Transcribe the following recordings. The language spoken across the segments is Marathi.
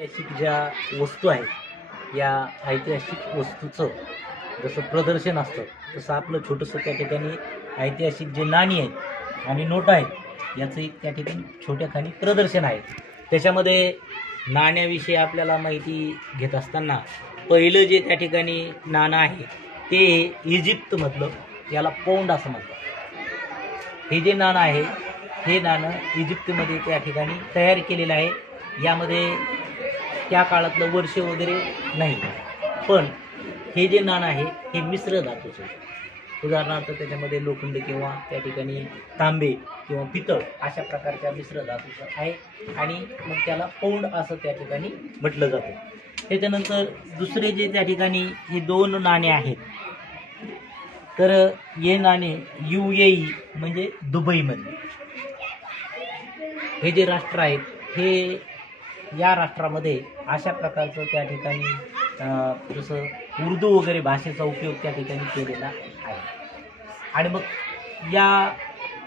ऐतिहासिक ज्या वस्तू आहेत या ऐतिहासिक वस्तूचं जसं प्रदर्शन असतं तसं आपलं छोटंसं त्या ठिकाणी ऐतिहासिक जे नाणी आहेत आणि नोटा आहेत याचं एक त्या ठिकाणी छोट्याखानी प्रदर्शन आहे. त्याच्यामध्ये नाण्याविषयी आपल्याला माहिती घेत असताना पहिलं जे त्या ठिकाणी नाणं आहे ते इजिप्तमधलं, याला पौंड असं म्हणतात. हे जे नाणं आहे हे नाणं इजिप्तमध्ये त्या ठिकाणी तयार केलेलं आहे. यामध्ये त्या काळातलं वर्ष वगैरे नाही, पण हे जे नाणं आहे हे मिश्र धातूचं आहे. उदाहरणार्थ त्याच्यामध्ये लोखंड किंवा त्या ठिकाणी तांबे किंवा पितळ अशा प्रकारच्या मिश्र धातूचं आहे आणि मग त्याला पौंड असं त्या ठिकाणी म्हटलं जातं. त्याच्यानंतर दुसरे जे त्या ठिकाणी हे दोन नाणे आहेत तर हे नाणे UAE म्हणजे दुबईमध्ये हे जे राष्ट्र आहेत हे या राष्ट्रामध्ये अशा प्रकारचं त्या ठिकाणी जसं उर्दू वगैरे भाषेचा उपयोग त्या ठिकाणी केलेला आहे. आणि मग या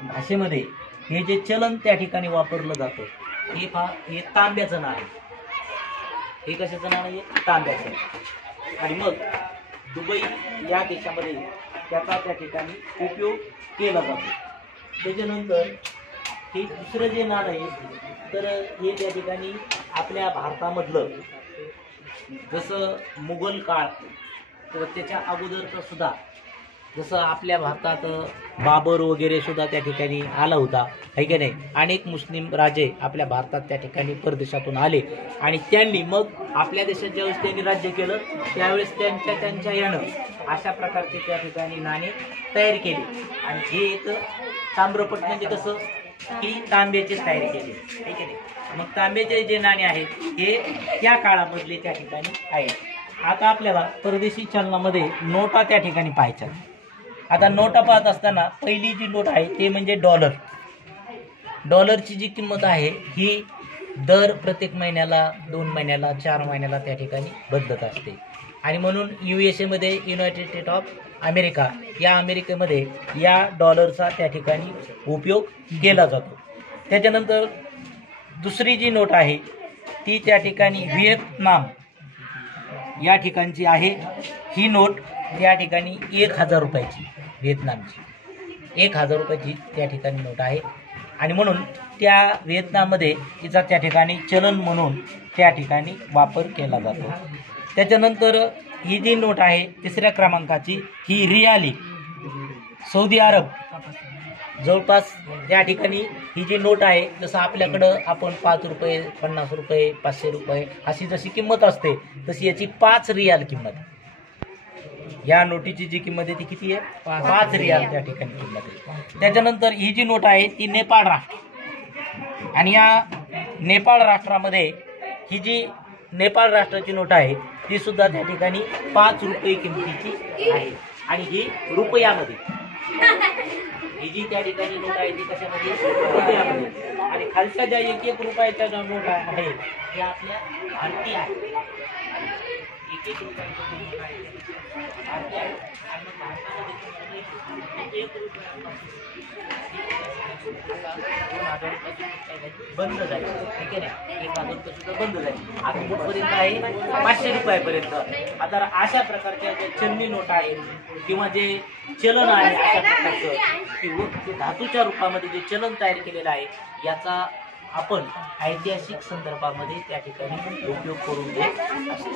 भाषेमध्ये हे जे चलन त्या ठिकाणी वापरलं जातं हे तांब्याचं नाणं आहे. हे कशाचं नाणं आहे? तांब्याचं. आणि मग दुबई या देशामध्ये त्याचा त्या ठिकाणी उपयोग केला जातो. त्याच्यानंतर हे दुसरं जे नाणं आहे तर हे त्या ठिकाणी आपल्या भारतामधलं जसं मुघल काळ किंवा त्याच्या अगोदरचं सुद्धा जसं आपल्या भारतात बाबर वगैरे सुद्धा त्या ठिकाणी आला होता, आहे की नाही. अनेक मुस्लिम राजे आपल्या भारतात त्या ठिकाणी परदेशातून आले आणि त्यांनी मग आपल्या देशात ज्यावेळेस त्यांनी राज्य केलं त्यावेळेस त्यांच्या यानं अशा प्रकारचे त्या ठिकाणी नाणे तयार केले. आणि हे एक ताम्रपट म्हणजे कसं की तांब्याचे तयार केले, आहे की नाही. मग तांब्याचे जे नाणे आहेत हे त्या काळामधले त्या ठिकाणी आहेत. आता आपल्याला परदेशी चलनामध्ये नोटा त्या ठिकाणी पाहायच्या. आता नोटा पाहत असताना पहिली जी नोट आहे ते म्हणजे डॉलर. डॉलरची जी किंमत आहे ही दर प्रत्येक महिन्याला, 2 महिन्याला, 4 महिन्याला त्या ठिकाणी बदलत असते. आणि म्हणून USA मध्ये युनायटेड स्टेट ऑफ अमेरिका या अमेरिकेमध्ये या डॉलरचा त्या ठिकाणी उपयोग केला जातो. त्याच्यानंतर दुसरी जी नोट आहे ती त्या ठिकाणी व्हिएतनाम या ठिकाणची आहे. ही नोट त्या ठिकाणी 1000 रुपयाची, व्हिएतनामची 1000 रुपयाची त्या ठिकाणी नोट आहे. आणि म्हणून त्या व्हिएतनाममध्ये तिचा त्या ठिकाणी चलन म्हणून त्या ठिकाणी वापर केला जातो. त्याच्यानंतर ही जी नोट आहे तिसऱ्या क्रमांकाची ही रियाली, सौदी अरब. जवळपास त्या ठिकाणी ही जी नोट आहे जसं आपल्याकडं आपण 5 रुपये, 50 रुपये, 500 रुपये अशी जशी किंमत असते तशी याची 5 रियाल किंमत. या नोटीची जी किंमत आहे ती किती आहे? 5 रियाल त्या ठिकाणी किंमत आहे. त्याच्यानंतर ही जी नोट आहे ती नेपाळ राष्ट्र. आणि या नेपाळ राष्ट्रामध्ये ही जी नेपाळ राष्ट्राची नोट आहे ती सुद्धा त्या ठिकाणी 5 रुपये किमतीची आहे. आणि ही रुपयामध्ये, ही जी त्या ठिकाणी नोट आहे ती कशामध्ये? रुपयामध्ये. आणि खालच्या ज्या 1-1 रुपयाच्या ज्या नोट आहे त्या आपल्या भारतीय आहे. 1-1 रुपयाच्या नोट आहे भारतीय आहे. आणि मग भारतामध्ये 1 रुपयापासून 2000 बंद झाली, ठीक आहे ना. 1000 रुपये सुद्धा बंद झाली. आता कुठपर्यंत आहे? 500 रुपयापर्यंत. आता अशा प्रकारच्या ज्या चलनी नोट आहेत किंवा जे चलन आहे अशा प्रकारचं ते धातूच्या रूपामध्ये जे चलन तयार केलेलं आहे याचा आपण ऐतिहासिक संदर्भामध्ये त्या ठिकाणी उपयोग करून घेत असतो.